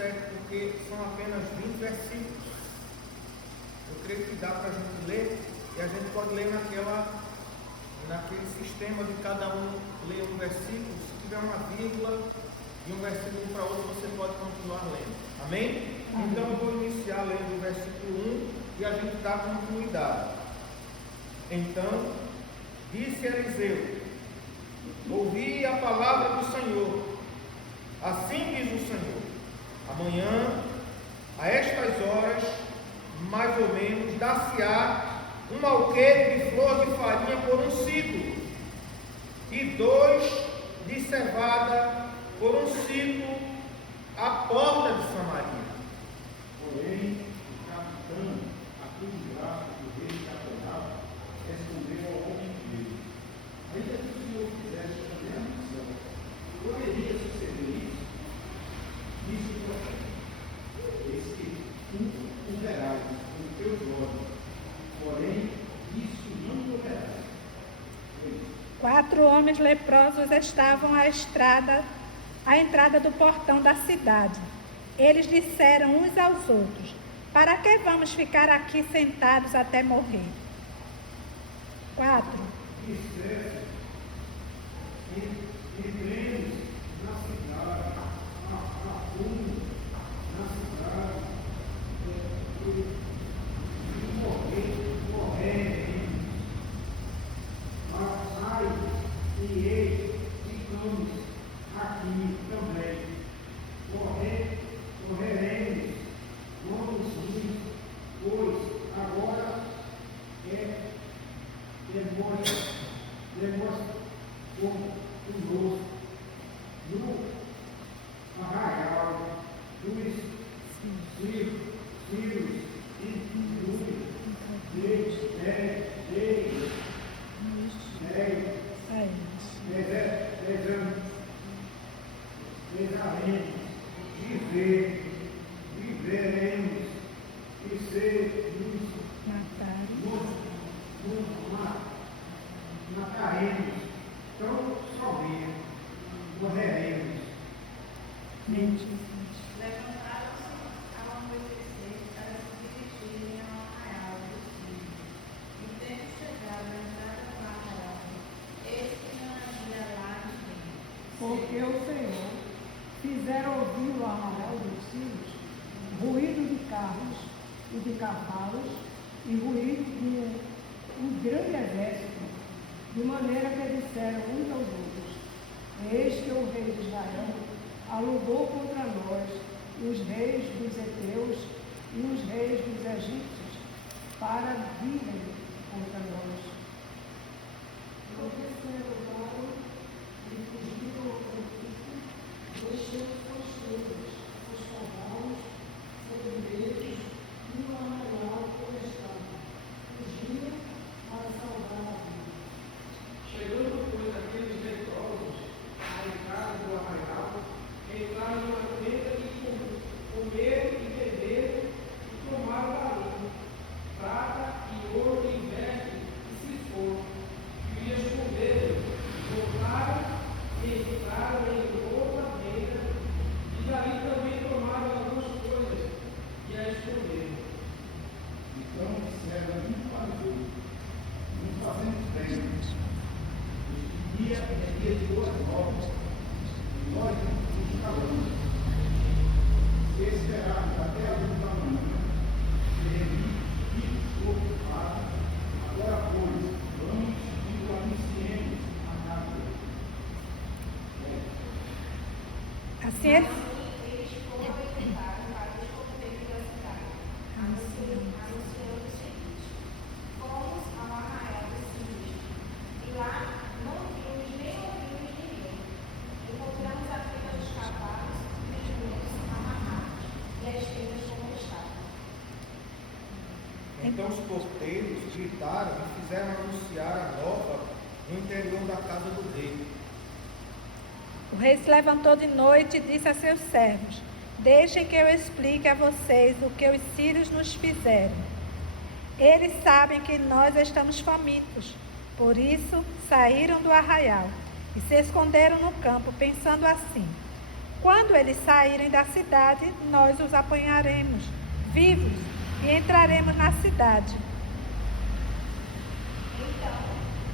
7, porque são apenas 20 versículos. Eu creio que dá para a gente ler, e a gente pode ler naquele sistema de cada um ler um versículo. Se tiver uma vírgula de um versículo para outro, você pode continuar lendo. Amém? Então eu vou iniciar lendo o versículo 1 e a gente dá continuidade. Então, disse Eliseu: ouvi a palavra do Senhor. Assim diz o Senhor: amanhã, a estas horas, mais ou menos, dar-se-á um alqueire de flor de farinha por um ciclo, e 2 de cevada por um ciclo, à porta de Samaria. Porém, o capitão, a cujo braço o rei capturava, respondeu ao homem dele: ainda que o Senhor fizesse também a missão, poderia suceder isso? Disse o profeta: eis que tu verás com teus olhos, porém isso não poderás. 4 homens leprosos estavam à entrada do portão da cidade. Eles disseram uns aos outros: para que vamos ficar aqui sentados até morrer? 4. Disseram: entremos na cidade, a fundo na cidade, e morreremos. Mas ai, e eis, ficamos aqui também. Correremos longos dias, pois agora conosco no arraial dos círios e viveremos e sermos mataremos, tão somente morreremos. Levantaram-se ao anoitecer para se dirigirem ao arraial dos círios. E tendo chegado à entrada do arraial, eis que não havia lá ninguém. Porque o Senhor fizera ouvir o arraial dos círios ruído de carros e de cavalos e ruído de um grande exército, de maneira que disseram uns aos outros: eis que o rei de Israel alugou contra nós os reis dos heteus e os reis dos egípcios para virem contra nós. Não desceram logo e fugiram ao conflito dos seus cocheiros, os cavalos, celeiros e o arraial florestado. Fugiram para salvar a vida. Chegando, pois, aqueles leprosos à entrada do arraial, entraram numa tenda e comeram e beberam e tomaram galinha, prata e ouro e vestes, e se foram. E esconderam, voltaram e entraram em outra tenda, e dali também tomaram algumas coisas e a esconderam. Então disseram um para o outro: não fazemos bem. Este dia é dia de boas novas, e nós nos calamos. Se esperarmos até a luz da manhã, seremos ocupado. Agora, pois, vamos e o anunciemos a casa dele. Assim é. Eles foram e levaram para os porteiros da cidade, anunciando o seguinte: fomos ao arraial dos círios, e lá não vimos nem ouvimos ninguém. Encontramos a fila dos cavalos e os mulos amarrados, e as tendas como estavam. Então os porteiros gritaram e fizeram anunciar a nova no interior da casa do rei. O rei se levantou de noite e disse a seus servos: deixem que eu explique a vocês o que os sírios nos fizeram. Eles sabem que nós estamos famintos, por isso saíram do arraial e se esconderam no campo, pensando assim: Quando eles saírem da cidade, nós os apanharemos vivos e entraremos na cidade. Então,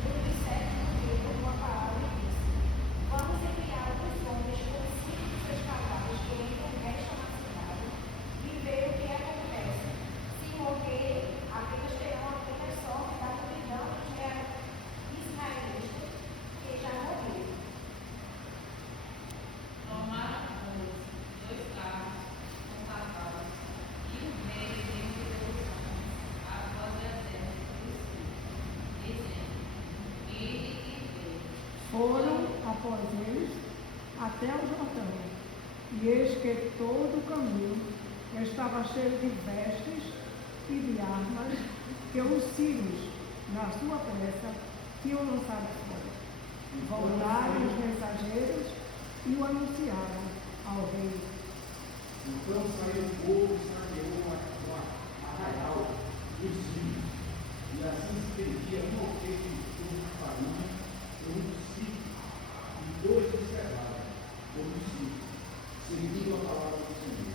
o dos sete veio com uma palavra e disse: Vamos enviar os homens com 5 de seus cavalos que entram nesta na cidade e ver o que acontece. Se morrer, apenas terão apenas sorte da multidão dos israelitas que já morreram. Tomaram, pois, 2 carros com cavalos e o rei enviou os homens após o exército dos sírios, dizendo: Ide e vede. Foram após eles até o Jordão, e eis que todo o caminho estava cheio de vestes e de armas que os sírios, na sua pressa, tinham lançado fora. Voltaram os mensageiros e o anunciaram ao rei. Então saiu o povo e saqueou um arraial dos sírios, e assim se perdia um alqueire de farinha, por um ciclo, e 2 de cevada, por um ciclo, seguindo a palavra do Senhor.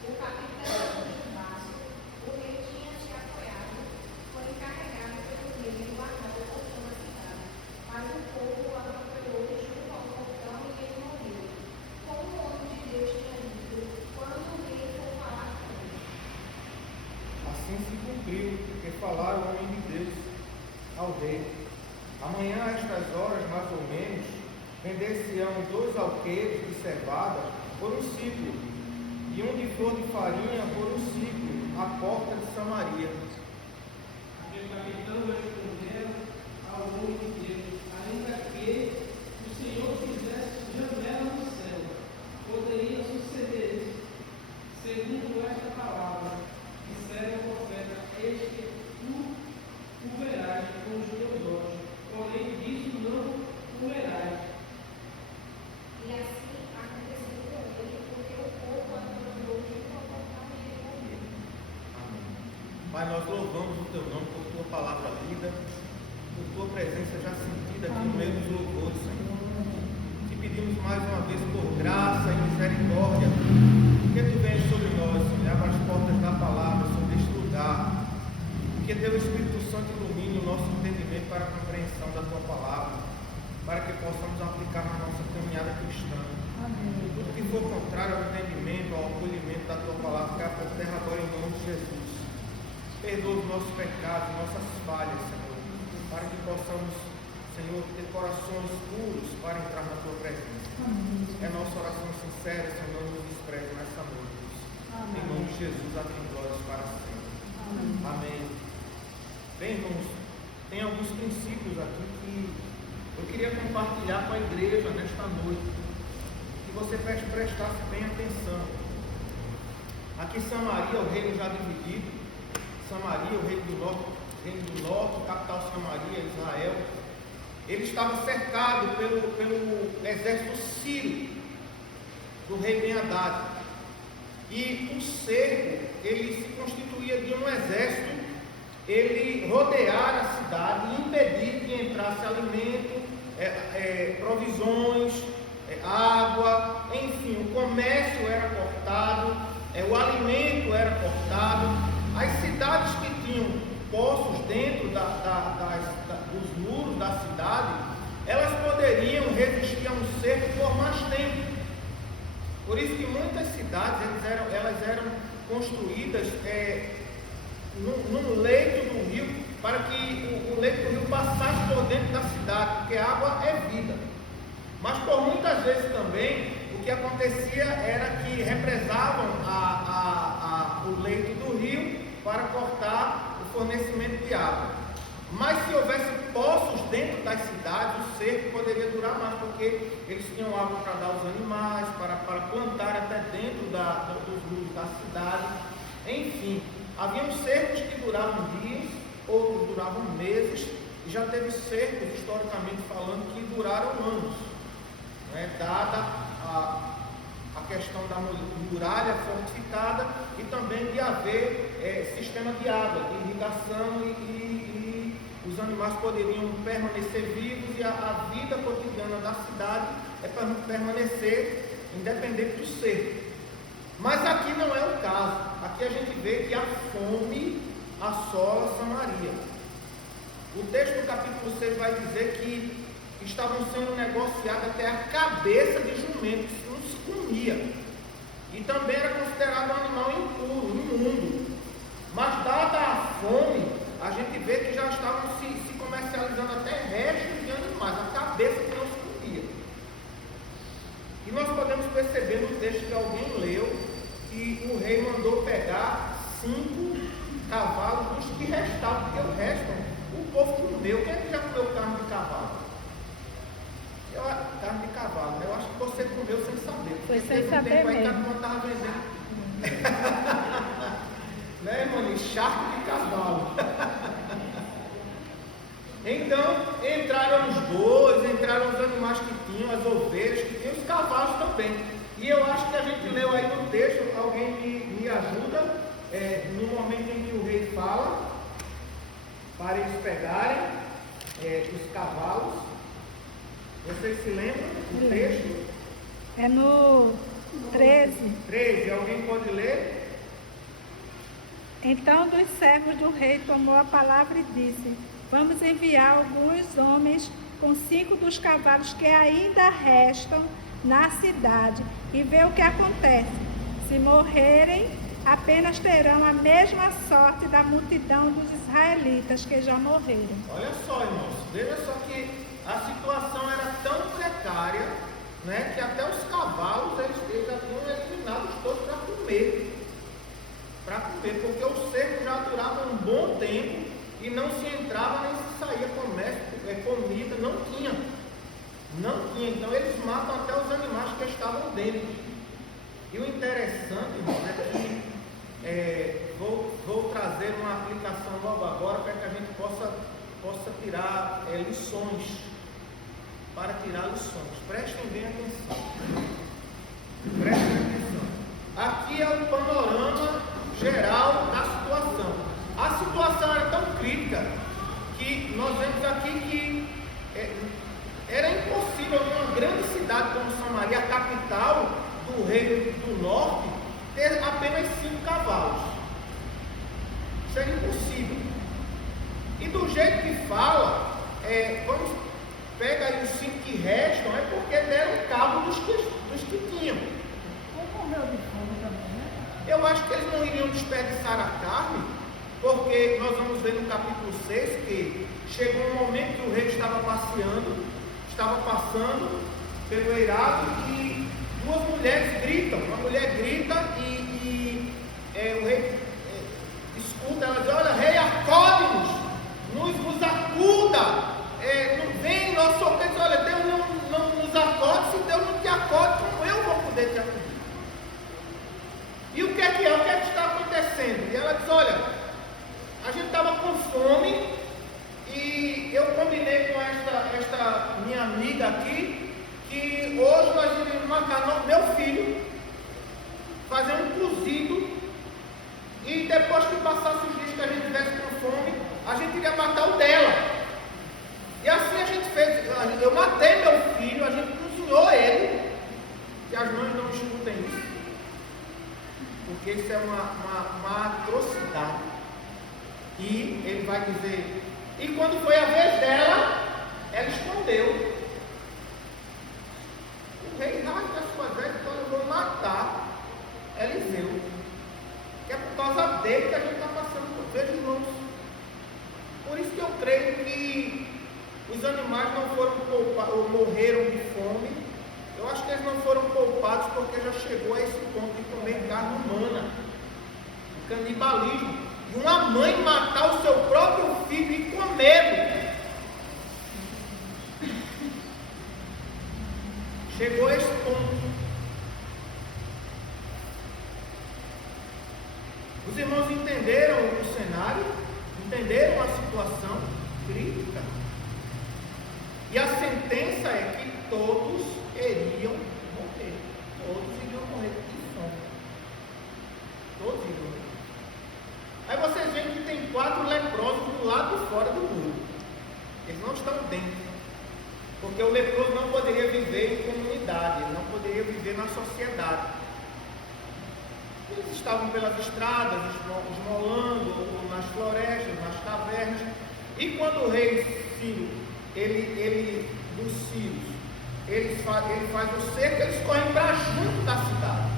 O capitão do vaso, o rei tinha se apoiado, foi encarregado pelo rei de guardar o portão da cidade. Mas o povo o atropelou junto ao portão e ele morreu. Como o homem de Deus tinha dito, quando o rei foi falar com ele. Assim se cumpriu, porque falaram o homem de Deus ao rei. Amanhã, a estas horas, mais ou menos, vender-se-ão 2 alqueires de cevada por um ciclo, e um de flor de farinha por um ciclo, à porta de Samaria. Aquele capitão respondeu ao homem de Deus: ainda que o Senhor fizesse janela no céu, poderia suceder isso. Segundo esta palavra, disseram o profeta: eis que tu o verás com os teus olhos, porém disso não o verás. E assim aconteceu com ele, porque o povo atropelou junto ao portão e ele morreu. Amém. Pai, nós louvamos o Teu nome por Tua palavra lida, por Tua presença já sentida aqui no meio dos louvores, Senhor. Te pedimos mais uma vez por graça e misericórdia, que Tu venhas sobre nós, Senhor, abra as portas da palavra sobre este lugar, que Teu Espírito Santo ilumine o nosso entendimento para a compreensão da Tua palavra, para que possamos aplicar na nossa caminhada cristã. Amém. Tudo que for contrário ao entendimento, ao acolhimento da Tua palavra, caia por terra agora em nome de Jesus. Perdoa os nossos pecados, nossas falhas, Senhor, para que possamos, Senhor, ter corações puros para entrar na Tua presença. Amém. É nossa oração sincera, Senhor, não nos despreze nessa noite. Em nome de Jesus, a Ti glórias para sempre. Amém. Amém. Bem, irmãos, tem alguns princípios aqui que eu queria compartilhar com a igreja nesta noite, que você prestasse bem atenção. Aqui Samaria, o reino já dividido, Samaria, o reino do norte, capital Samaria, Israel, ele estava cercado pelo exército sírio do rei Ben-Hadad. E o cerco, ele se constituía de um exército, ele rodear a cidade e impedir que entrasse alimento, provisões, água, enfim, o comércio era cortado, o alimento era cortado. As cidades que tinham poços dentro dos muros da cidade, elas poderiam resistir a um cerco por mais tempo. Por isso que muitas cidades elas eram construídas num leito do rio, para que o leito do rio passasse por dentro da cidade, porque a água é vida. Mas por muitas vezes também, o que acontecia era que represavam o leito do rio para cortar o fornecimento de água. Mas se houvesse poços dentro das cidades, o cerco poderia durar mais, porque eles tinham água para dar aos animais, para plantar até dentro dos muros da cidade. Enfim, haviam cercos que duravam dias, outros duravam meses, e já teve cercos, historicamente falando, que duraram anos, dada a questão da muralha fortificada e também de haver sistema de água, de irrigação e os animais poderiam permanecer vivos e a vida cotidiana da cidade é para permanecer independente do cerco. Mas aqui não é o caso. Aqui a gente vê que a fome assola Samaria. O texto do capítulo 6 vai dizer que estavam sendo negociadas até a cabeça de jumento, que não se comia. E também era considerado um animal impuro, imundo. Mas dada a fome, a gente vê que já estavam se comercializando até restos de animais, a cabeça que não se comia. E nós podemos perceber no texto que alguém leu que o rei mandou pegar 5 cavalos dos que restavam, porque o resto o povo comeu. Quem é que já comeu carne de cavalo? Carne de cavalo, né? Eu acho que você comeu sem saber. Foi sem teve um saber tempo aí que a mesmo. turma estava vendendo. Né, irmão? Charque de cavalo. Então, entraram os bois, entraram os animais que tinham, as ovelhas, que tinham os cavalos também. E eu acho que a gente leu aí no texto, alguém me ajuda, no momento em que o rei fala, para eles pegarem os cavalos. Vocês se lembram do texto? É no 13. 13, alguém pode ler? Então dos servos do rei tomou a palavra e disse: vamos enviar alguns homens com 5 dos cavalos que ainda restam na cidade e ver o que acontece. Se morrerem, apenas terão a mesma sorte da multidão dos israelitas que já morreram. Olha só, irmãos, veja só que a situação era tão precária, né, que até os cavalos eles já tinham eliminados todos para comer. Porque o cerco já durava um bom tempo e não se entrava nem se saía comida, não tinha. Então eles matam até os animais que estavam dentro. E o interessante, irmão, é que vou trazer uma aplicação logo agora para que a gente possa tirar lições. Para tirar lições. Prestem bem atenção. Prestem atenção. Aqui é o panorama geral da situação. A situação era tão crítica que nós vemos aqui que era impossível numa grande cidade como Samaria, a capital do reino do norte, ter apenas 5 cavalos. Isso é impossível. E do jeito que fala, pega aí os 5 que restam, é porque deram cabo dos que tinham. Ou morreu de fome também, né? Eu acho que eles não iriam desperdiçar a carne, porque nós vamos ver no capítulo 6 que chegou um momento que o rei estava passando pelo eirado e 2 mulheres gritam. Uma mulher grita e o rei escuta, ela diz: olha, rei, acode-nos, nos acuda, vem nosso socorro. Olha, Deus não nos acode, se Deus não te acode, como eu vou poder te acudir? E o que é que está acontecendo? E ela diz: olha, a gente estava com fome e eu combinei com esta minha amiga aqui que hoje nós iríamos matar meu filho, fazer um cozido, e depois que passasse os dias que a gente estivesse com fome, a gente iria matar o dela. E assim a gente fez. Eu matei meu filho, a gente cozinhou ele, que as mães não escutem isso, porque isso é uma atrocidade. E ele vai dizer, e quando foi a vez dela, ela escondeu. O rei rasga as suas vestes, então eu vou matar Eliseu, que é por causa dele que a gente está passando por. Veja, irmãos, por isso que eu creio que os animais não foram poupados, ou morreram de fome. Eu acho que eles não foram poupados porque já chegou a esse ponto de comer carne humana, o canibalismo. E uma mãe matar o seu próprio filho e comê-lo. Chegou a esse ponto. Os irmãos entenderam o cenário, entenderam a situação crítica. E a sentença é que todos iriam morrer. Todos iriam morrer de fome. Todos iriam morrer. Aí vocês veem que tem 4 leprosos do lado de fora do muro. Eles não estão dentro. Porque o leproso não poderia viver em comunidade. cidade, ele não poderia viver na sociedade. Eles estavam pelas estradas, esmolando, nas florestas, nas cavernas. E quando o rei Ciro, dos Sírios, ele faz o cerco, eles correm para junto da cidade,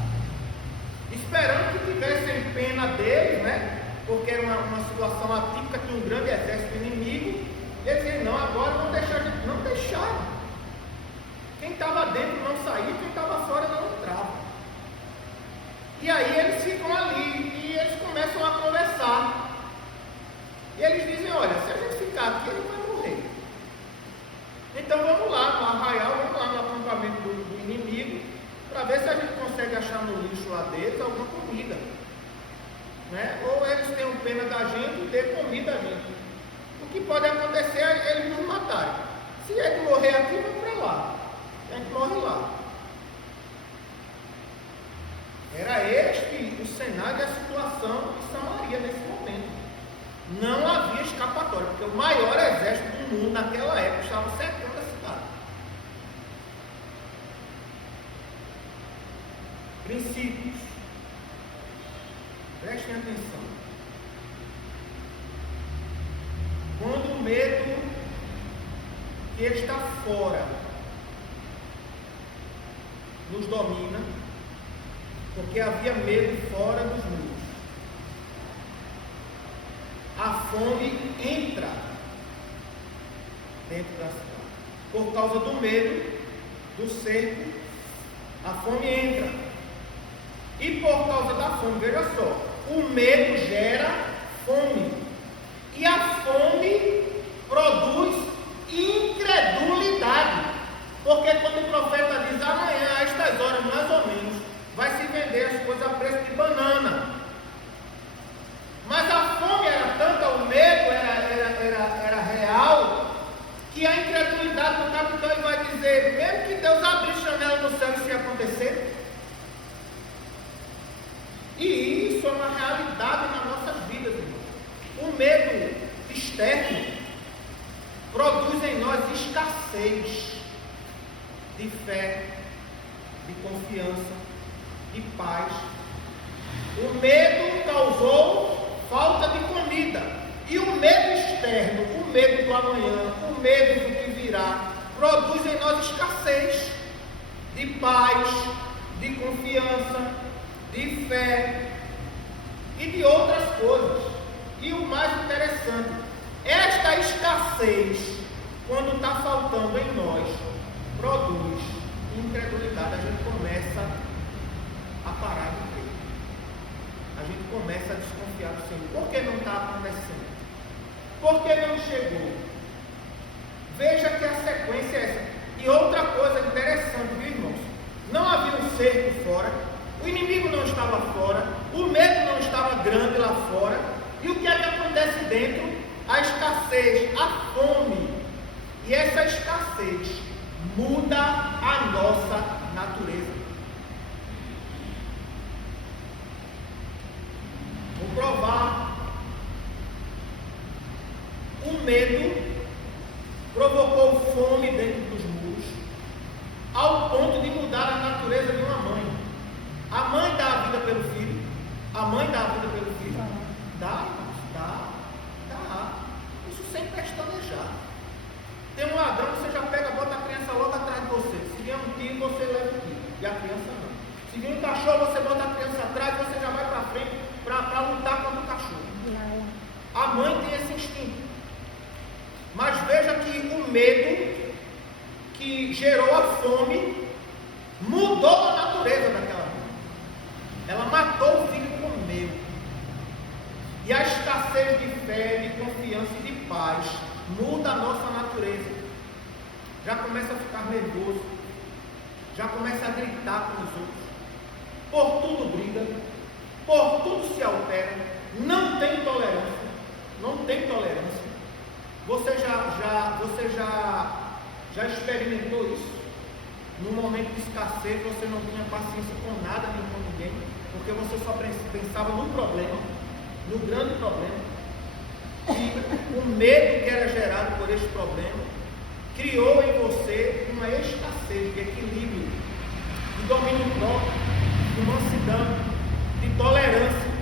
esperando que tivessem pena deles, né? Porque era uma situação atípica, que um grande exército inimigo. Eles diziam, não, agora não deixaram. Quem estava dentro não saía, quem estava fora não entrava. E aí eles ficam ali e eles começam a conversar. E eles dizem, olha, se a gente ficar aqui, ele vai morrer. Então vamos lá no arraial, vamos lá no acampamento do inimigo, para ver se a gente consegue achar no lixo lá dentro alguma comida. Né? Ou eles tenham pena da gente e dê comida a gente. O que pode acontecer é eles nos matarem. Se ele morrer aqui, vamos para lá. A gente morre lá. Era este o cenário e a situação de Samaria nesse momento. Não havia escapatória, porque o maior exército do mundo naquela época estava cercando a cidade. Princípios. Prestem atenção. Quando o medo que está fora nos domina, porque havia medo fora dos muros, a fome entra dentro da cidade. Por causa do medo, do cerco, a fome entra. E por causa da fome, veja só, o medo gera fome. E a fome produz incredulidade. Porque quando o profeta diz, amanhã, a estas horas mais ou menos, vai se vender as coisas a preço de banana. Mas a fome era tanta, o medo era real, que a incredulidade do capitão vai dizer, mesmo que Deus abrisse janela no céu, isso ia acontecer. E isso é uma realidade nas nossas vidas, irmãos. O medo externo produz em nós escassez de fé, de confiança, de paz. O medo causou falta de comida. E o medo externo, o medo do amanhã, o medo do que virá, produz em nós escassez de paz, de confiança, de fé e de outras coisas. E o mais interessante, esta escassez, quando está faltando em nós, produz incredulidade. A gente começa a parar de crer. A gente começa a desconfiar do Senhor. Por que não está acontecendo? Por que não chegou? Veja que a sequência é essa. E outra coisa interessante, viu, irmãos? Não havia um cerco fora, o inimigo não estava fora, o medo não estava grande lá fora. E o que é que acontece dentro? A escassez, a fome. E essa escassez muda a nossa natureza. Vou provar. O medo provocou fome dentro dos muros, ao ponto de mudar a natureza de uma mãe. A mãe dá a vida pelo filho. A mãe dá a vida pelo filho. Dá, irmãos, dá. Isso sem pestanejar. Tem um ladrão, você já pega, bota a criança logo atrás de você. Se vier um tiro, você leva o tiro. E a criança não. Se vier um cachorro, você bota a criança atrás, você já vai para frente para lutar contra o cachorro. A mãe tem esse instinto. Mas veja que o medo que gerou a fome mudou a natureza daquela mãe. Ela matou o filho com medo. E a escassez de fé, de confiança e de paz muda a nossa natureza. Já começa a ficar nervoso, já começa a gritar com os outros, por tudo briga, por tudo se altera, não tem tolerância. Você já experimentou isso? No momento de escassez você não tinha paciência com nada nem com ninguém, porque você só pensava no problema, no grande problema. E o medo que era gerado por esse problema criou em você uma escassez de equilíbrio de domínio próprio, de mansidão, de tolerância.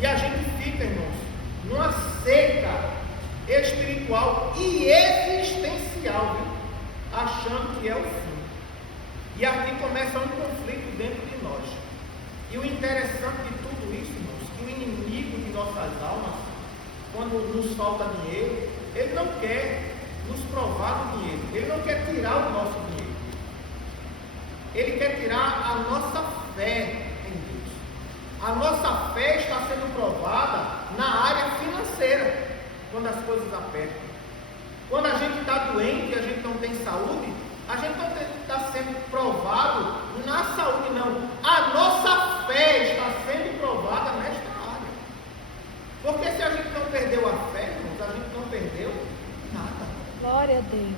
E a gente fica, irmãos, numa seca espiritual e existencial, viu? Achando que é o fim. E aqui começa um conflito dentro de nós. E o interessante de tudo isso, irmãos, que o inimigo de nossas almas, quando nos falta dinheiro, ele não quer nos provar o dinheiro, ele não quer tirar o nosso dinheiro, ele quer tirar a nossa fé em Deus. A nossa fé está sendo provada na área financeira, quando as coisas apertam. Quando a gente está doente e a gente não tem saúde, a gente não está sendo provado na saúde, não. A nossa fé está sendo provada nesta área. Porque se a gente não perdeu a fé, irmãos, a gente não perdeu nada. Glória a Deus.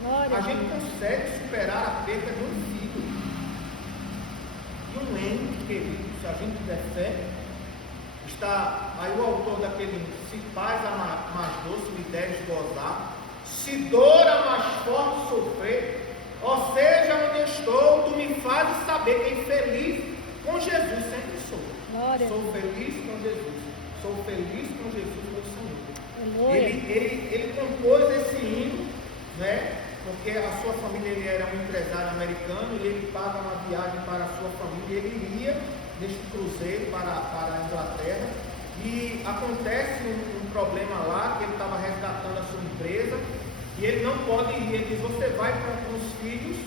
Glória A a gente Deus. consegue superar a perda de um filho. E um ente, querido, se a gente tiver fé, está aí o autor daquele: se paz a mais doce me deres gozar, se dor a mais forte sofrer, ou seja, onde estou, tu me fazes saber que feliz com Jesus sempre sou. Glória a Sou Deus. feliz com Jesus. Sou feliz com Jesus, meu Senhor. Aleluia. Ele compôs esse hino, né? Porque a sua família, ele era um empresário americano e ele paga uma viagem para a sua família. Ele iria neste cruzeiro para a Inglaterra e acontece um problema lá, que ele estava resgatando a sua empresa e ele não pode ir. Ele diz: você vai com os filhos.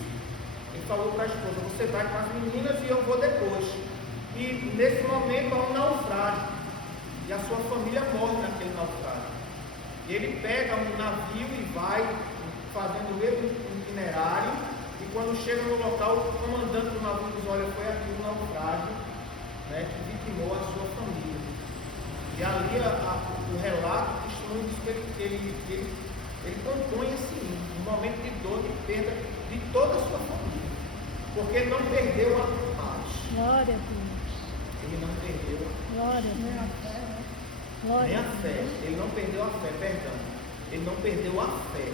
Ele falou para a esposa: você vai com as meninas e eu vou depois. E nesse momento há um naufrágio e a sua família morre naquele naufrágio. Ele pega um navio e vai fazendo o mesmo itinerário, e quando chega no local, o comandante do navio diz: olha, foi aqui um naufrágio, né, que vitimou a sua família. E ali o relato, o testemunho diz que ele compõe esse hino, um momento de dor, de perda de toda a sua família, porque ele não perdeu a paz. Glória a Deus. Ele não perdeu Glória a Nem a Deus. fé, né? Glória nem a a fé. Deus. Ele não perdeu a fé, perdão. Ele não perdeu a fé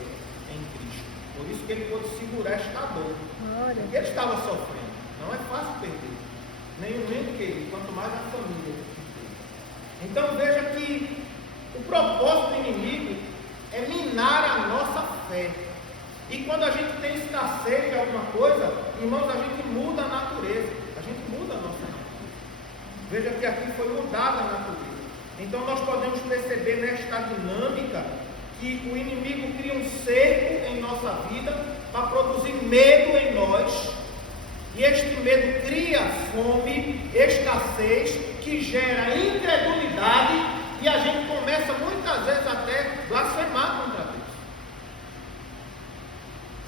em Cristo. Por isso que ele pôde segurar esta dor. Glória a Porque ele estava sofrendo. Não é fácil perder. Nem o mente que ele, quanto mais a família. Então veja que o propósito do inimigo é minar a nossa fé. E quando a gente tem escassez de alguma coisa, irmãos, a gente muda a natureza. A gente muda a nossa natureza. Veja que aqui foi mudada a natureza. Então nós podemos perceber nesta dinâmica que o inimigo cria um cerco em nossa vida para produzir medo em nós. E este medo cria fome, escassez, que gera incredulidade, e a gente começa muitas vezes até blasfemar contra Deus.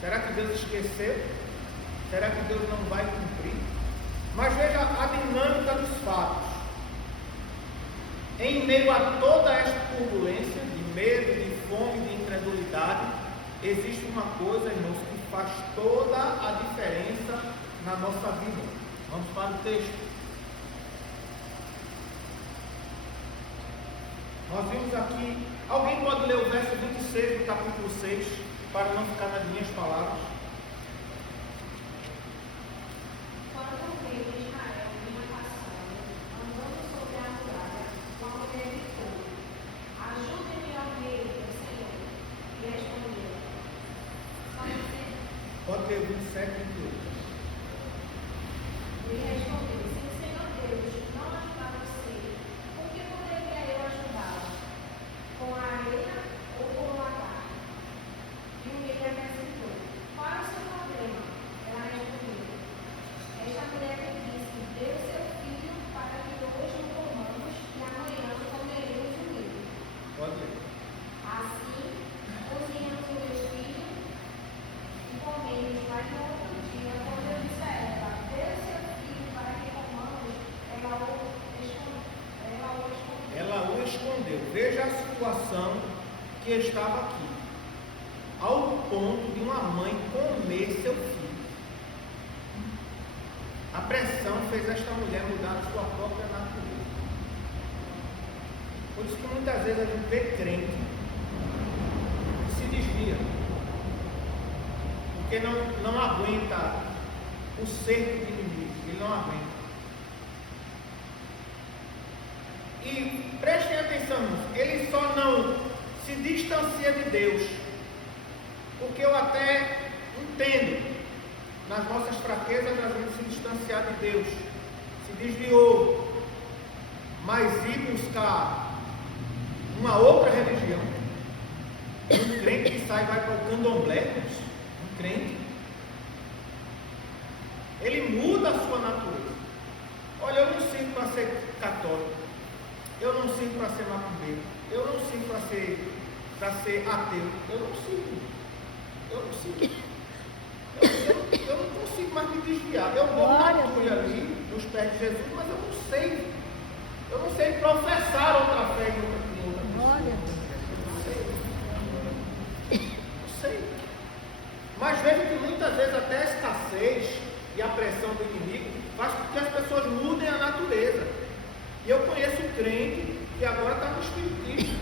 Será que Deus esqueceu? Será que Deus não vai cumprir? Mas veja a dinâmica dos fatos. Em meio a toda esta turbulência de medo, de fome, de incredulidade, existe uma coisa, irmãos, que faz toda a diferença na nossa vida. Vamos para o texto. Nós vimos aqui, alguém pode ler o verso 26 do capítulo 6, para não ficar nas minhas palavras? Quando o rei de Israel vinha passando, andando sobre a muralha, uma mulher gritou: ajude-me, ó rei, meu Senhor. E respondeu: só você. Pode ler 27 e 28. Ele respondeu: se o Senhor Deus não ajudar você, por que poderia eu ajudá-lo? Com a arena ou com o lagar? E o rei acrescentou: qual é o seu problema? Ela respondeu: esta mulher me disse: dê o seu filho para que hoje o comamos e amanhã comeremos o milho. Pode ler. Assim, cozinhamos o meu filho e comemos, mas no outro dia, quando eu disse a ela: dê o seu filho para que comamos, Ela o escondeu. Veja a situação que estava aqui, ao ponto de uma mãe comer seu filho. A pressão fez esta mulher mudar a sua própria natureza. Por isso que muitas vezes a gente vê crente que se desvia, porque não aguenta o cerco de inimigos, ele não aguenta. E prestem atenção nisso, ele só não se distancia de Deus, porque eu até entendo, nas nossas fraquezas a gente se distanciar de Deus, se desviou, mas ir buscar uma outra religião, um crente que sai e vai para o candomblé, um crente, ele muda a sua natureza. Olha, eu não sinto para ser católico, eu não sinto para ser macumbeiro, eu não sinto para ser ateu, eu não sinto. Eu não consigo mais me desviar. Eu vou na cruz ali, nos pés de Jesus, mas eu não sei professar outra fé em outra pessoa. Não sei. Mas vejo que muitas vezes até a escassez e a pressão do inimigo faz com que as pessoas mudem a natureza. E eu conheço um crente que agora está no espiritismo,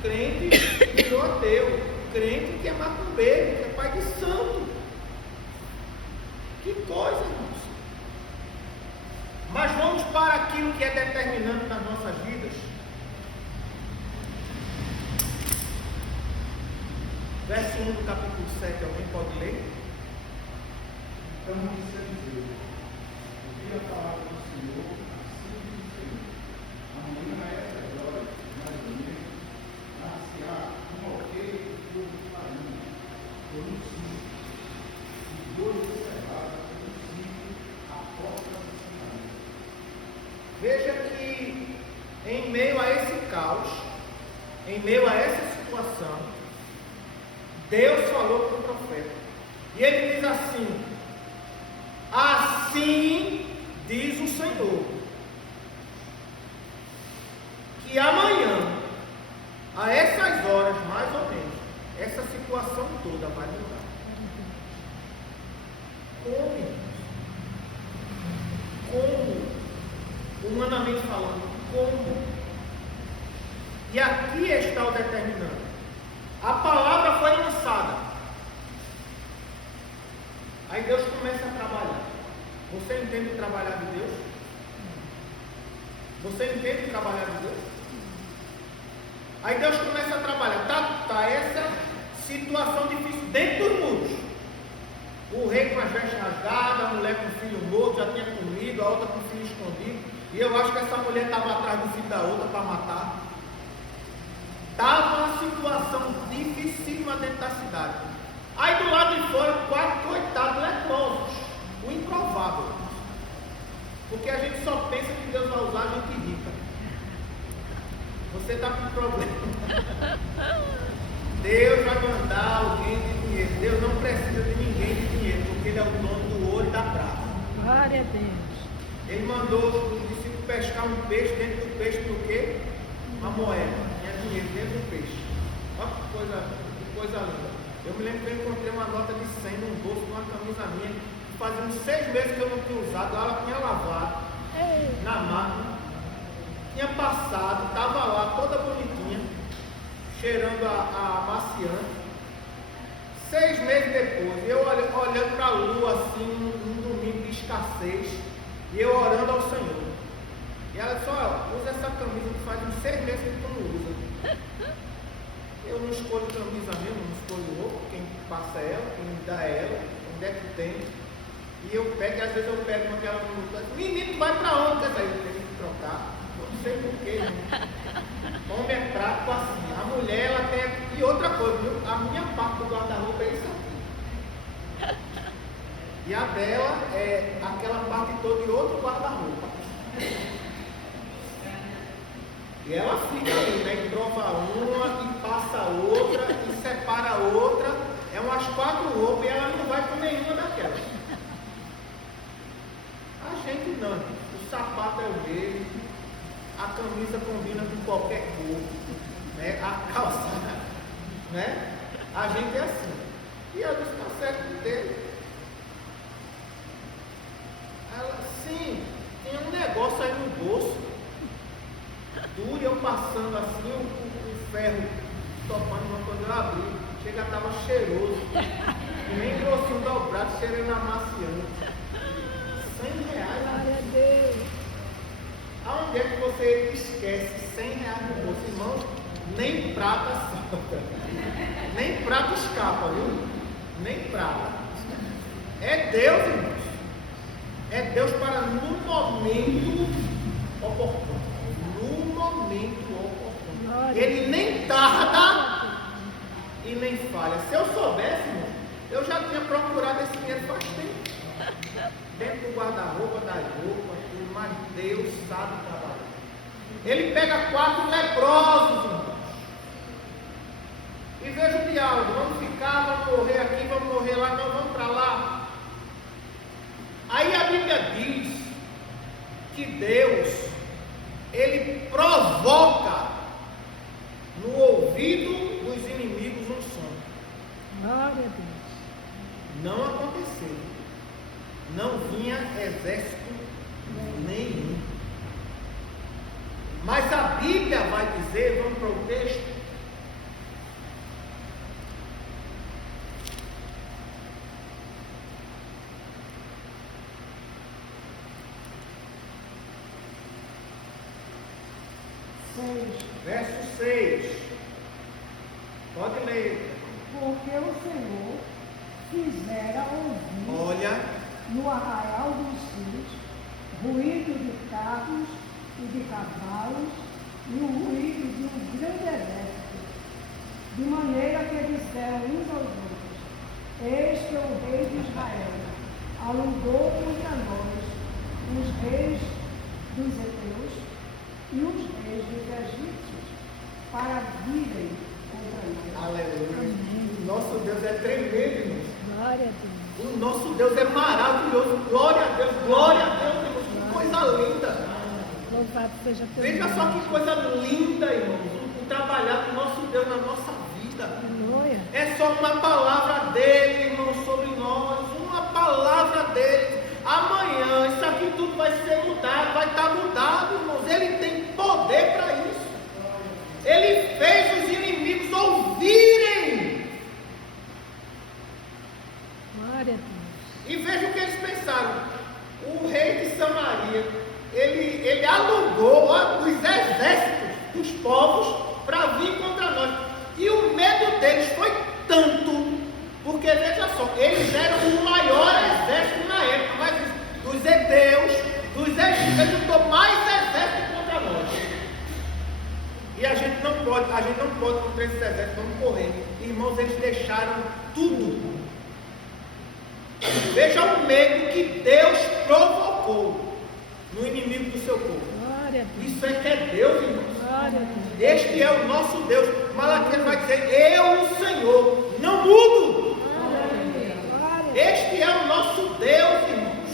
crente que virou ateu, crente que é macumbeiro, que é pai de santo. Que coisa, irmãos. Mas vamos para aquilo que é determinante nas nossas vidas. Verso 1 do capítulo 7, alguém pode ler? Então disse Eliseu: ouvi a palavra do Senhor, assim diz o Senhor. Amanhã a essas horas, mais ou menos, nascerá um alqueire do povo de farinha, por um ciclo, e dois cevados por um ciclo, à porta da cidade. Veja que em meio a esse caos, em meio a essa situação, Deus falou para o profeta. E ele diz assim: assim diz o Senhor, que amanhã, a essas horas mais ou menos, essa situação toda vai mudar. Como? Humanamente falando, como? E aqui está o determinante. A palavra foi lançada. Aí Deus começa a trabalhar. Você entende o trabalhar de Deus? Você entende o trabalhar de Deus? Aí Deus começa a trabalhar. Tá essa situação difícil dentro dos muros. O rei com as vestes rasgadas, a mulher com o filho morto, já tinha comido, a outra com o filho escondido. E eu acho que essa mulher estava atrás do filho da outra para matar. Estava uma situação dificílima dentro da cidade. Aí do lado de fora, quatro coitados leprosos, o improvável. Porque a gente só pensa que Deus vai usar a gente rica. Você está com problema. Deus vai mandar alguém de dinheiro. Deus não precisa de ninguém de dinheiro, porque Ele é o dono do ouro e da prata. Glória a Deus. Ele mandou os discípulos pescar um peixe, dentro do peixe do quê? Uma moeda. Dinheiro dentro do peixe. Olha que coisa linda. Eu me lembro que eu encontrei uma nota de 100 num bolso de uma camisa minha, que fazia uns 6 meses que eu não tinha usado, ela tinha lavado na máquina, tinha passado, estava lá toda bonitinha, cheirando a amaciante. 6 meses depois, eu olhando para a lua assim, num domingo de escassez, e eu orando ao Senhor. E ela disse: usa essa camisa que faz uns 6 meses que tu não usa. Eu não escolho camisa mesmo, não escolho roupa, quem passa ela, quem me dá ela, onde é que tem. E eu pego, e às vezes eu pego aquela mulher, menino, tu vai pra onde? Essa aí eu tenho que trocar, não sei porquê. Homem é prático assim, a mulher ela tem. E outra coisa, viu? A minha parte do guarda-roupa é isso aqui. E a dela é aquela parte toda de outro guarda-roupa. E ela fica ali, né? E prova uma, e passa outra, e separa outra. É umas 4 roupas e ela não vai com nenhuma daquelas. A gente não. O sapato é o mesmo, a camisa combina com qualquer cor, né? A calça, né? A gente é assim. E ela disse: tá certo dele. Ela, sim, tem um negócio aí no bolso. Duro, eu passando assim, o ferro topando, quando eu abri, chega, estava cheiroso, e nem grossinho dobrado, cheirando amaciante. você esquece R$100 no bolso, irmão, nem prata salta. Nem prata escapa, viu? Nem prata. É Deus, irmãos. É Deus para no momento oportuno. No momento oportuno. Ele nem tarda e nem falha. Se eu soubesse, irmão, eu já tinha procurado esse dinheiro faz tempo. Dentro do guarda-roupa, das roupas, tudo, mas Deus sabe trabalhar. Ele pega 4 leprosos, irmãos. E veja o diálogo, vamos ficar, vamos morrer aqui, vamos morrer lá, não, vamos para lá. Aí a Bíblia diz que Deus, Ele provoca no ouvido dos inimigos um som. Glória a Deus. Não aconteceu. Não vinha exército nenhum. Mas a Bíblia vai dizer, vamos para o texto, verso 6. Pode ler. Porque o Senhor fizera ouvir Olha, no arraial dos rios ruído de carros e de cavalos e o ruído de um grande exército, de maneira que disseram uns aos outros: Eis que o rei de Israel alugou contra nós os reis dos heteus e os reis dos egípcios para virem contra nós. aleluia. O nosso Deus é tremendo, irmãos. Glória a Deus. O nosso Deus é maravilhoso. Glória a Deus, irmãos. Que coisa linda. Louvado seja teu Veja nome. só que coisa linda, irmãos. O trabalhar do nosso Deus na nossa vida. Aleluia. É só uma palavra dele, irmãos, sobre nós. Uma palavra dele. Amanhã isso aqui tudo vai ser mudado, vai estar mudado, irmãos. Ele tem poder para isso. Ele fez os inimigos ouvirem. Glória a Deus. E veja o que eles pensaram. O rei de Samaria, ele alugou os exércitos dos povos para vir contra nós. E o medo deles foi tanto, porque veja só, eles eram o maior exército na época, mas dos heteus, dos egípcios, ele botou mais exército contra nós. E a gente não pode contra esses exércitos, vamos correr. Irmãos, eles deixaram tudo. Veja o medo que Deus provocou no inimigo do seu povo. Glória a Deus. Isso é que é Deus, irmãos. Glória a Deus. Este é o nosso Deus. Malaquias vai dizer: eu, o Senhor, não mudo. Glória a Deus. Glória. Este é o nosso Deus, irmãos.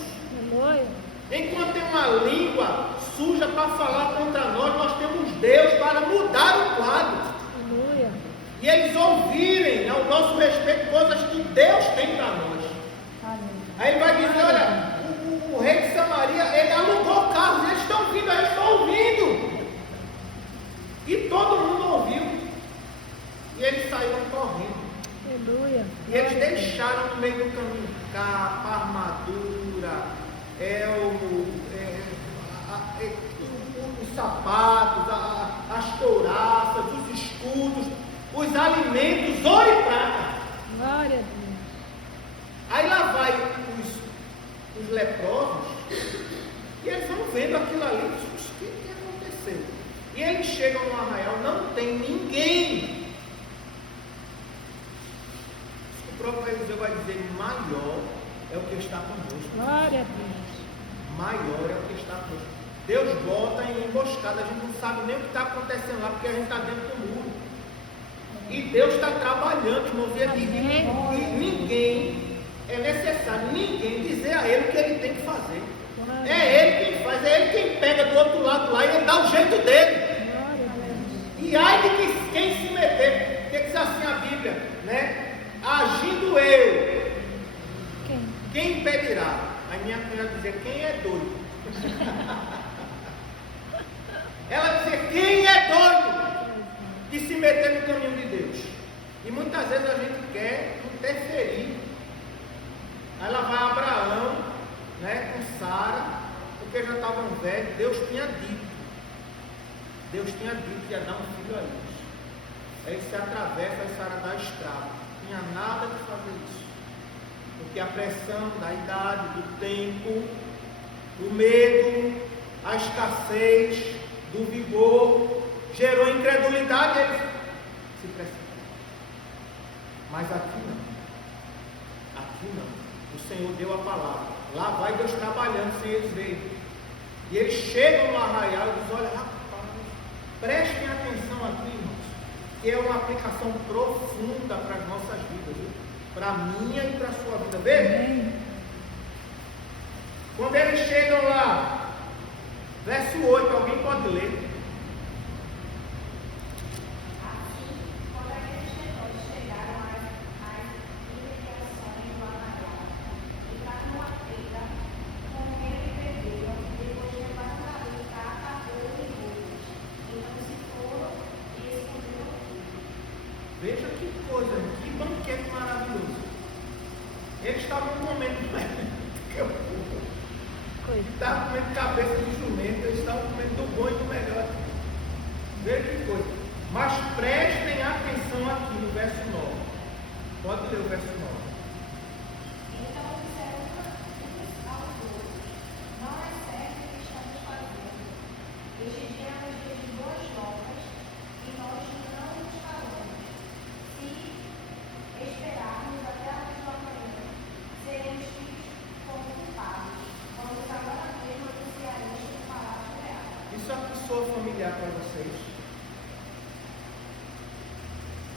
Aleluia. Enquanto tem uma língua suja para falar contra nós, nós temos Deus para mudar o quadro. Aleluia. E eles ouvirem ao nosso respeito coisas que Deus tem para nós. Aí ele vai dizer: olha, o rei de Samaria, ele alugou carros, eles estão vindo, eles estão ouvindo. E todo mundo ouviu. E eles saíram correndo. Aleluia. E eles deixaram no meio do caminho capa, armadura, os sapatos, as couraças, os escudos, os alimentos, ouro e prata. Glória a Deus. Aí lá vai os leprosos, e eles vão vendo aquilo ali, o que aconteceu? E eles chegam no arraial, não tem ninguém. O próprio Eliseu vai dizer: maior é o que está conosco. Glória a Deus. Maior é o que está conosco. Deus bota em emboscada, a gente não sabe nem o que está acontecendo lá, porque a gente está dentro do muro. E Deus está trabalhando, irmãos, e ninguém, é necessário ninguém dizer a ele o que ele tem que fazer. É ele quem faz, é ele quem pega do outro lado lá e ele dá o jeito dele. Glória a Deus. E ai de quem se meter, porque diz assim a Bíblia, né? Agindo eu, quem impedirá? A minha filha dizer: quem é doido? Ela dizia: quem é doido de se meter no caminho de Deus? E muitas vezes a gente quer interferir. Aí lá vai Abraão, né, com Sara, porque já estavam velhos. Deus tinha dito Deus tinha dito que ia dar um filho a eles. Aí se atravessa a estrada da estrada. Não tinha nada de fazer isso. Porque a pressão da idade, do tempo, o medo, a escassez, do vigor, gerou incredulidade e eles se precipitaram. Mas aqui não. Aqui não. O Senhor deu a palavra. Lá vai Deus trabalhando sem eles verem. E eles chegam no arraial e dizem: olha, rapaz, prestem atenção aqui, irmãos, que é uma aplicação profunda para as nossas vidas, viu? Para a minha e para a sua vida. Veja. Quando eles chegam lá, verso 8, alguém pode ler? Assim, quando aqueles chegaram às imediações do arraial, entraram numa feira, comeram e beberam, depois levaram dali catadores e bois. Então se foram e esconderam tudo. Veja que coisa, que banquete maravilhoso. Eles estavam num momento estavam comendo cabeça de jumento, eles estavam comendo do bom e do melhor. Veja que coisa. Mas prestem atenção aqui no verso 9. Pode ler o verso 9. Então disseram uns aos outros: não é certo o que estamos fazendo. Este dia é um dia de boas novas e nós não nos calamos. Se esperarmos até a luz da manhã, seremos tidos como culpados. Vamos agora mesmo anunciar isto em palavras reais. Isso aqui soa familiar para vocês?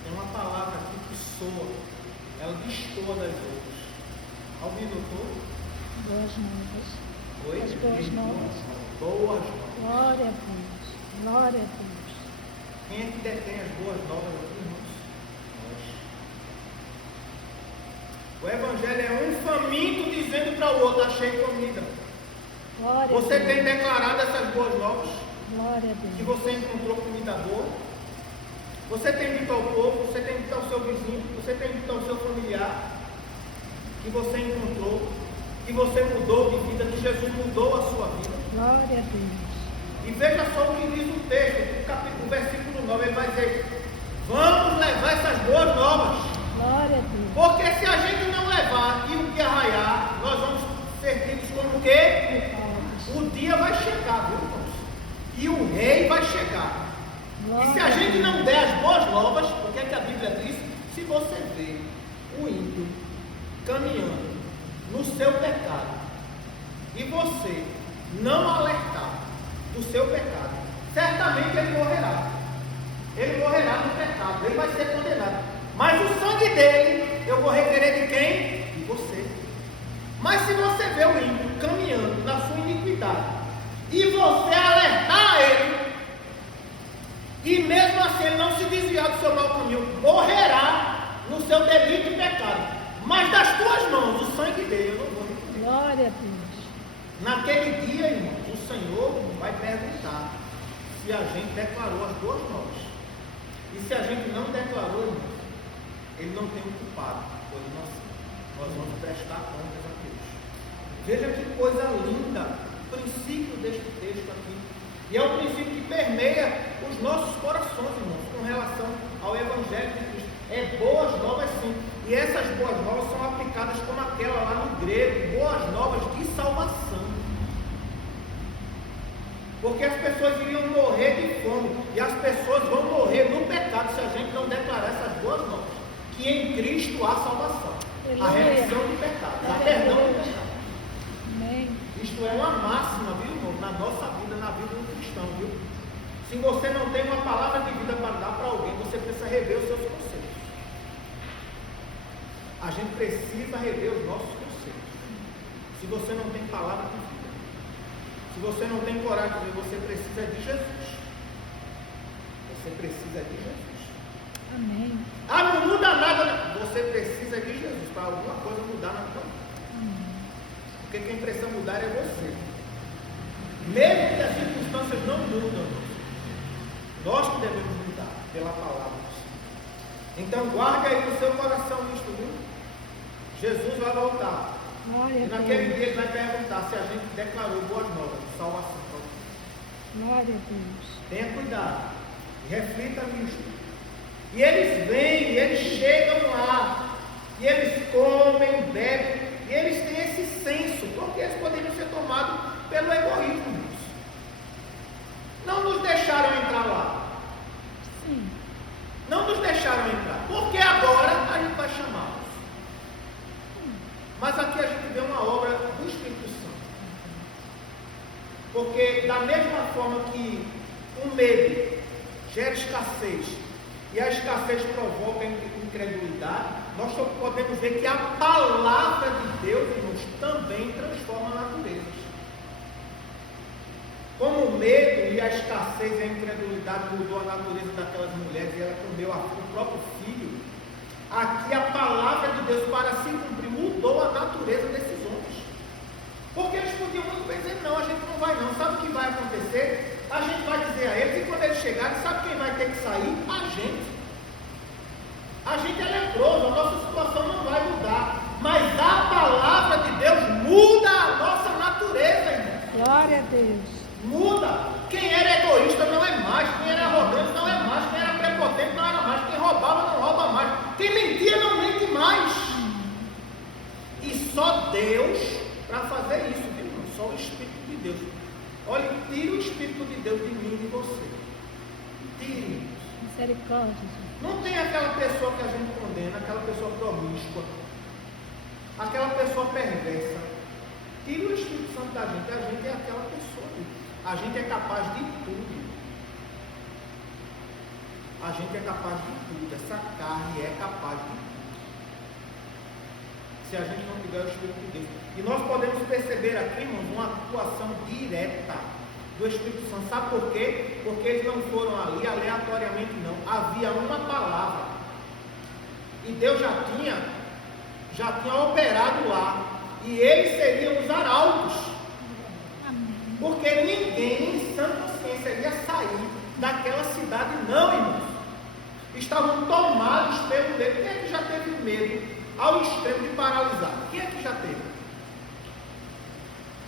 Tem uma palavra aqui que soa, ela destoa das outras. Alguém notou? Boas novas. Oi? As boas novas. Boas novas. Glória a Deus. Glória a Deus. Quem é que detém as boas novas aqui, irmãos? Nós. O Evangelho é um faminto dizendo para o outro: achei comida. Glória Você a Deus. tem declarado essas boas novas? Glória a Que Deus. você encontrou comida boa? Você tem dito ao povo, você tem dito ao seu vizinho, você tem dito ao seu familiar que você encontrou, que você mudou de vida, que Jesus mudou a sua vida. Glória a Deus. E veja só o que diz o texto, o versículo 9, ele vai dizer: vamos levar essas boas novas. Glória a Deus. Porque se a gente não levar e o dia raiar, nós vamos ser tidos como o quê? O dia vai chegar, viu, irmãos? E o rei vai chegar. E se a gente não der as boas novas, o que é que a Bíblia diz? Se você vê o ímpio caminhando no seu pecado e você não alertar do seu pecado, certamente ele morrerá. Ele morrerá no pecado, ele vai ser condenado. Mas o sangue dele, eu vou requerer de quem? De você. Mas se você vê o ímpio caminhando na sua iniquidade e você alertar a ele, e mesmo assim ele não se desviar do seu mau caminho, morrerá no seu delito e pecado. Mas das tuas mãos, o sangue dele, eu não vou requerer. Glória a Deus. Naquele dia, irmãos, o Senhor vai perguntar se a gente declarou as boas novas. E se a gente não declarou, irmãos, ele não tem um culpado, por inocente. Nós vamos prestar contas a Deus. Veja que coisa linda, o princípio deste texto aqui. E é um princípio que permeia os nossos corações, irmãos, com relação ao Evangelho de Cristo. É boas novas, sim. E essas boas novas são aplicadas como aquela lá no grego, boas novas de salvação. Porque as pessoas iriam morrer de fome, e as pessoas vão morrer no pecado se a gente não declarar essas boas novas. Que em Cristo há salvação, a remissão do pecado, a perdão do pecado. Amém. Isto é uma máxima, viu, irmão, na nossa vida, na vida do cristão, viu? Se você não tem uma palavra de vida para dar para alguém, você precisa rever os seus conceitos. A gente precisa rever os nossos conceitos. Se você não tem palavra de vida, se você não tem coragem de dizer, você precisa de Jesus. Você precisa de Jesus. Amém. Ah, não muda nada. Você precisa de Jesus para alguma coisa mudar na tua vida. Porque quem precisa mudar é você. Mesmo que as circunstâncias não mudam, nós que devemos mudar pela palavra do Senhor. Então guarde aí no seu coração isto, viu? Jesus vai voltar. Glória E a naquele Deus. dia ele vai perguntar se a gente declarou boas novas de salvação. Glória a Deus. Tenha cuidado. E reflita nisso. E eles vêm, e eles chegam lá. E eles comem, bebem. E eles têm esse senso. Porque eles poderiam ser tomados pelo egoísmo. Não nos deixaram entrar lá. Sim. Não nos deixaram entrar. Porque agora a gente vai chamá-los. Mas aqui a gente vê uma obra do Espírito Santo. Porque da mesma forma que o medo gera escassez e a escassez provoca incredulidade, nós só podemos ver que a palavra de Deus, irmãos, também transforma a natureza. Como o medo e a escassez e a incredulidade mudou a natureza daquelas mulheres e ela comeu o próprio filho, aqui a palavra de Deus, para se cumprir, mudou a natureza desses homens. Porque eles podiam muito bem dizer, não, a gente não vai não. Sabe o que vai acontecer? A gente vai dizer a eles, e quando eles chegarem, sabe quem vai ter que sair? A gente. A gente é leproso, a nossa situação não vai mudar. Mas a palavra de Deus muda a nossa natureza, irmão. Glória a Deus. Muda. Quem era egoísta não é mais. Quem era arrogante não é mais. Quem era prepotente não era mais. Quem roubava não rouba mais. Quem mentia não mente mais. E só Deus para fazer isso, viu, irmão? Só o Espírito de Deus. Olha, tira o Espírito de Deus de mim e de você. Tire. Misericórdia, Jesus. Não tem aquela pessoa que a gente condena, aquela pessoa promíscua, aquela pessoa perversa. Tira o Espírito Santo da gente. A gente é aquela pessoa. A gente é capaz de tudo. A gente é capaz de tudo. Essa carne é capaz de tudo. Se a gente não tiver o Espírito de Deus. E nós podemos perceber aqui, irmãos, uma atuação direta do Espírito Santo. Sabe por quê? Porque eles não foram ali aleatoriamente, não. Havia uma palavra. E Deus já tinha operado lá. E eles seriam os arautos. Porque ninguém em sã consciência ia sair daquela cidade, não, irmãos. Estavam tomados pelo medo. Quem é que já teve medo ao extremo de paralisar? Quem é que já teve?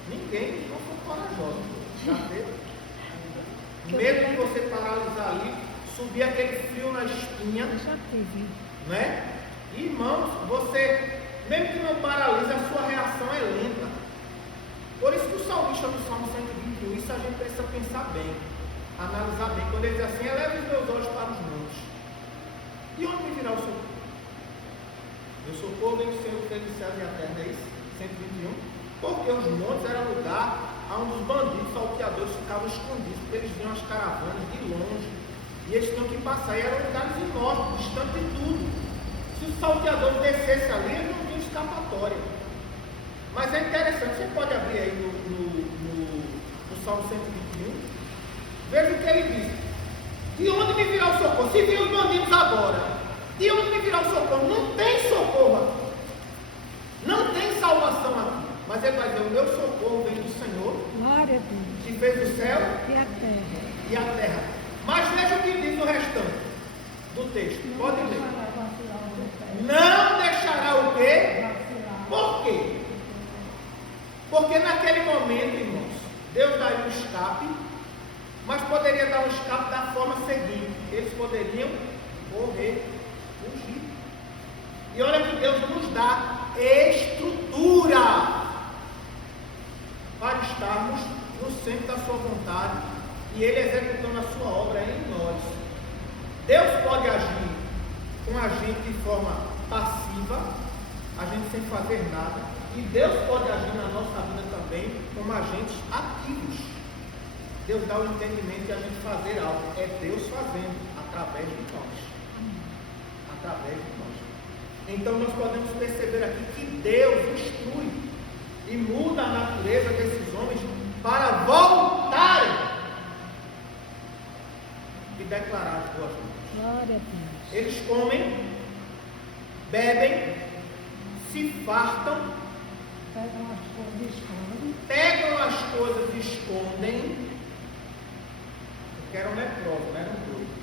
Ninguém, não foi corajoso. Já teve? Medo de você paralisar ali, subir aquele frio na espinha. Já teve. Não é? Irmãos, você, mesmo que não paralise, a sua reação é lenta. Por isso que o salmista do Salmo 121, isso a gente precisa pensar bem, analisar bem. Quando ele diz assim, eleve os meus olhos para os montes. E onde me virá o socorro? Meu socorro vem do Senhor que fez o céu e a terra, é isso? 121. Porque os montes eram lugar onde os bandidos, salteadores ficavam escondidos, porque eles viam as caravanas de longe. E eles tinham que passar, e eram lugares inóspitos, distantes de tudo. Se os salteadores descessem ali, eles não tinham escapatória. Mas é interessante, você pode abrir aí no Salmo 121, veja o que ele diz. De onde me virá o socorro? Se vir os bandidos agora, de onde me virá o socorro? Não tem socorro aqui. Não tem salvação aqui. Mas ele vai dizer, o meu socorro vem do Senhor, Glória a Deus. que fez o céu E a terra. e a terra. Mas veja o que diz no restante do texto. Pode ler. Não deixará o quê? Por quê? Porque naquele momento, irmãos, Deus daria um escape, mas poderia dar um escape da forma seguinte: eles poderiam morrer, fugir. E olha que Deus nos dá estrutura para estarmos no centro da sua vontade e Ele executando a sua obra em nós. Deus pode agir com a gente de forma passiva, a gente sem fazer nada. E Deus pode agir na nossa vida também como agentes ativos. Deus dá o entendimento de a gente fazer algo. É Deus fazendo através de nós. Através de nós. Então nós podemos perceber aqui que Deus instrui e muda a natureza desses homens para voltarem e declarar as boas novas. Glória a Deus. Eles comem, bebem, se fartam, pegam as coisas e escondem, porque eram leprosos, não eram doidos.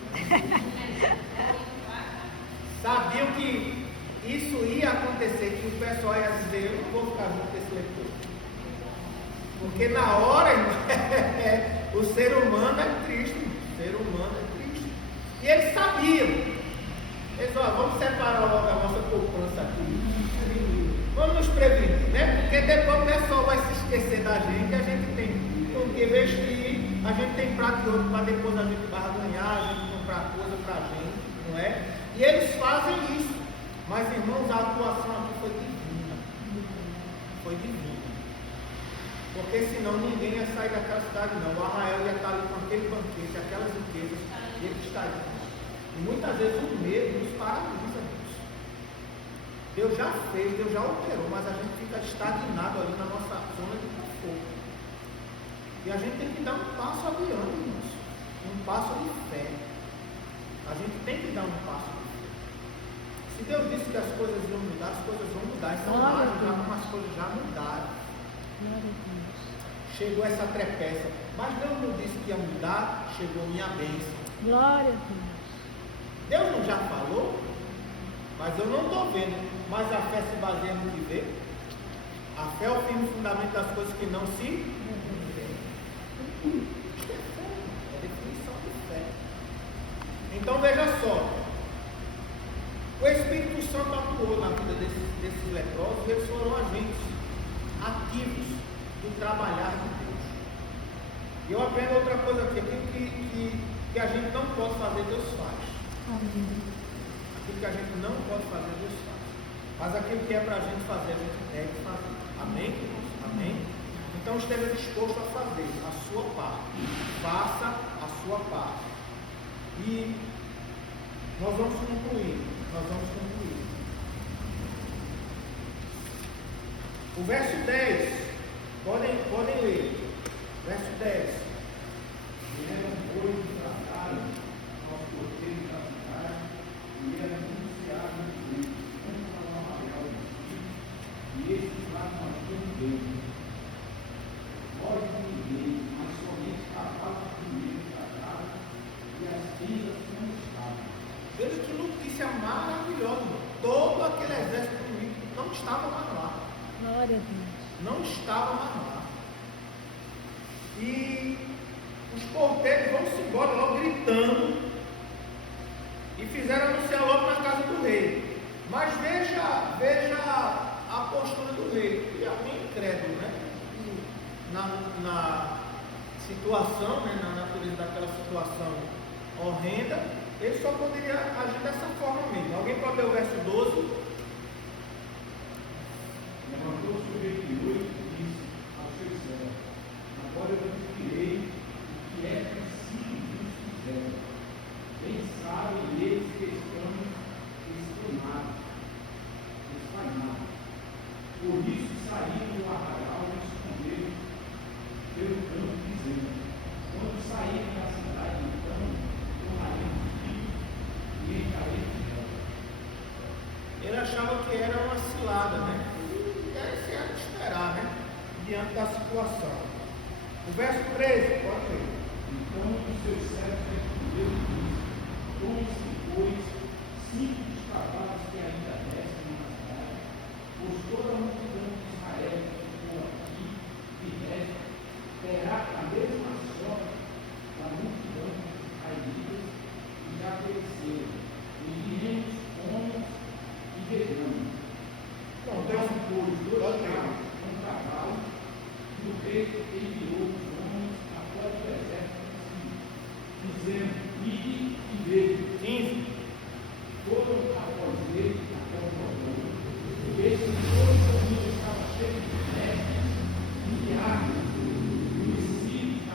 Sabiam que isso ia acontecer, que o pessoal ia dizer, eu não vou ficar junto com esse leproso. Porque na hora, O ser humano é triste, o ser humano é triste. E eles sabiam. Eles falaram, vamos separar logo a nossa poupança aqui. Vamos nos prevenir, né? Porque depois o pessoal vai se esquecer da gente, a gente tem com que investir, a gente tem prato de ouro para depois a gente barganhar, a gente comprar coisa para a gente, não é? E eles fazem isso. Mas, irmãos, a atuação aqui foi divina. Foi divina. Porque senão ninguém ia sair daquela cidade, não. O Arrael ia estar ali com aquele banquete, aquelas riquezas, e ele estaria. E muitas vezes o medo nos paralisa disso. Deus já fez, Deus já operou, mas a gente fica estagnado ali na nossa zona de conforto. E a gente tem que dar um passo adiante, irmãos. Um passo de fé. A gente tem que dar um passo de fé. Se Deus disse que as coisas iam mudar, as coisas vão mudar. E são várias, já como as coisas já mudaram. Chegou essa trepeça. Mas Deus não disse que ia mudar, chegou minha bênção. Glória a Deus. Deus não já falou? Mas eu não estou vendo. Mas a fé se baseia no que vê. A fé é o firme fundamento das coisas que não se vê. Isto é fé, é definição de fé. Então veja só. O Espírito Santo atuou na vida desses leprosos e eles foram agentes ativos do trabalhar de Deus. E eu aprendo outra coisa aqui, aquilo que a gente não pode fazer, Deus faz. Aquilo que a gente não pode fazer, Deus faz. Mas aquilo que é para a gente fazer, a gente deve fazer. Amém, irmãos? Amém? Então esteja disposto a fazer a sua parte. Faça a sua parte. E nós vamos concluir. O verso 10. Podem ler. Verso 10. Vieram, pois, e trataram aos porteiros da cidade, e eram anunciados contra o Arrael dos filhos, e esses lá não haviam dele. Voz de ninguém, mas somente cavalos primeiros trataram, e as tendas não estavam. Veja que notícia maravilhosa. Todo aquele exército inimigo não estava mais lá. Glória a Deus. Não estava mais lá. E os porteiros vão-se embora logo gritando e fizeram anunciar logo na casa do rei. Mas veja a postura do rei. E alguém incrédulo, né? Na situação, né? Na natureza daquela situação horrenda, ele só poderia agir dessa forma mesmo. Alguém pode ler o verso 12? Levantou-se o rei de noite e disse aos seus servos: agora eu vos direi o que é preciso que nos fizerem. Bem sabem eles que estamos espalhados. Por isso saíram do arraial e esconderam pelo campo, dizendo: quando saírem da cidade, então tomaremos filhos e entraremos nela. Ele achava que era uma cilada, né? Se era de esperar, né? Diante da situação. O verso 13, pode ler. Então os seus servos responderam e disse: tome-se, pois, 5 dos cavalos que ainda descem na cidade, pois toda a multidão de Israel que ficou aqui e desce terá a mesma sorte da multidão dos israelitas que já pereceram, e iremos, comemos e bebamos. Bom, Então, pois, 2 pode ler. carros com cavalos, e o rei enviou os homens após o exército dizendo: ide e veio. 15. Foram após ele até o Jordão. E esse todo o caminho estava cheio de neve e de árvores, e os sírios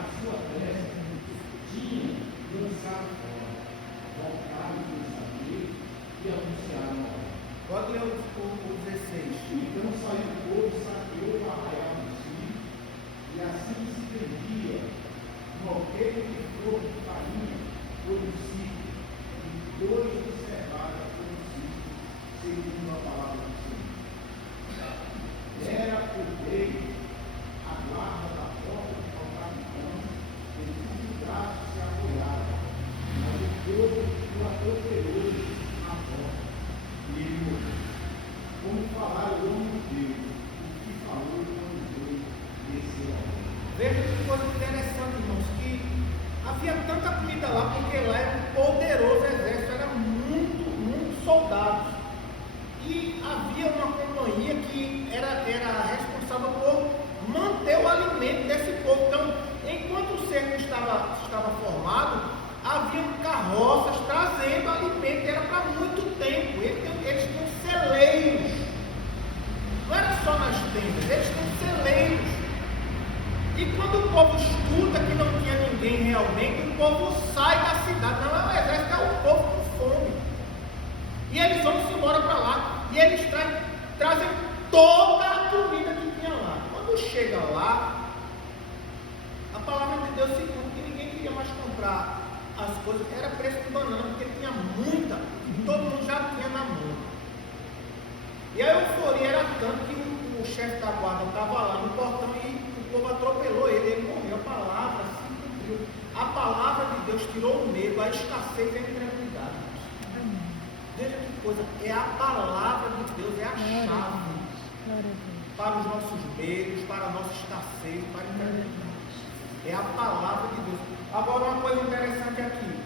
realmente o povo sai da cidade. Não é o exército, é o povo com fome. E eles vão se embora para lá. E eles trazem toda a comida que tinha lá. Quando chega lá, a palavra de Deus se cumpre que ninguém queria mais comprar as coisas. Era preço de banana, porque tinha muita. E todo mundo já tinha na mão. E a euforia era tanto que o chefe da guarda estava lá no portão e o povo atropelou ele. Ele morreu. A palavra se cumpriu. A palavra de Deus tirou o medo, a escassez e a incredulidade. Veja que coisa, é a palavra de Deus, é a chave para os nossos medos, para a nossa escassez, para a incredulidade. É a palavra de Deus. Agora, uma coisa interessante aqui,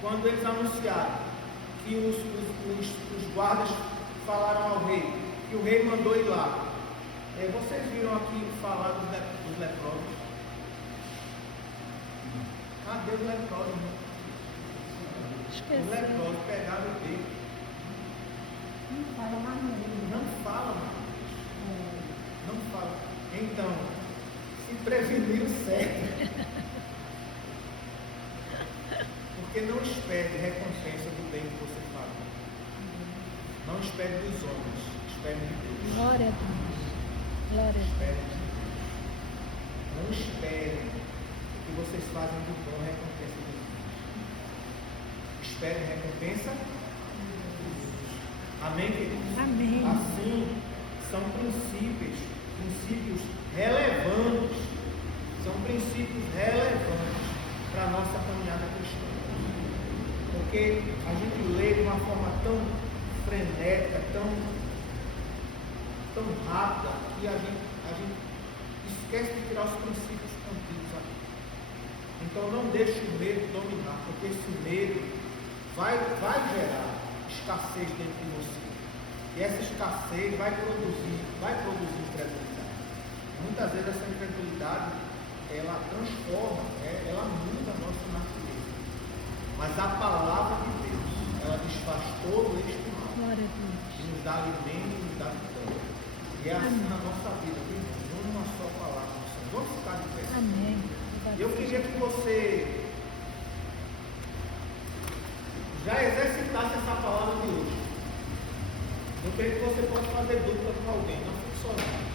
quando eles anunciaram que os guardas falaram ao rei, que o rei mandou ir lá, vocês viram aqui falar dos leprosos? Cadê os leprosos? Os leprosos pegaram o rei. Não fala mais nada. Não fala mais. Não fala. Então, se preveniram certo. Porque não espere recompensa do bem que você faz. Não espere dos homens, espere de Deus. Glória a Deus. Glória a Deus. Espere de Deus. Não espere o que vocês fazem do bom recompensa de Deus. Espere recompensa de Deus. Amém, queridos? Amém. Assim, são princípios relevantes. São princípios relevantes para a nossa caminhada cristã. Porque a gente lê de uma forma tão frenética, tão rápida, que a gente esquece de tirar os princípios contidos aqui. Então não deixe o medo dominar, porque esse medo vai gerar escassez dentro de você. E essa escassez vai produzir incredulidade. Muitas vezes essa incredulidade, ela transforma, ela muda a nossa natureza. Mas a palavra de Deus, ela desfaz todo este mal. Glória a Deus. E nos dá alimento e nos dá vitória. E é assim na nossa vida, viu? Uma só palavra. Vamos ficar de pé. Amém. Eu queria que você já exercitasse essa palavra de hoje. Eu creio que você pode fazer dupla com alguém, não fique sozinho.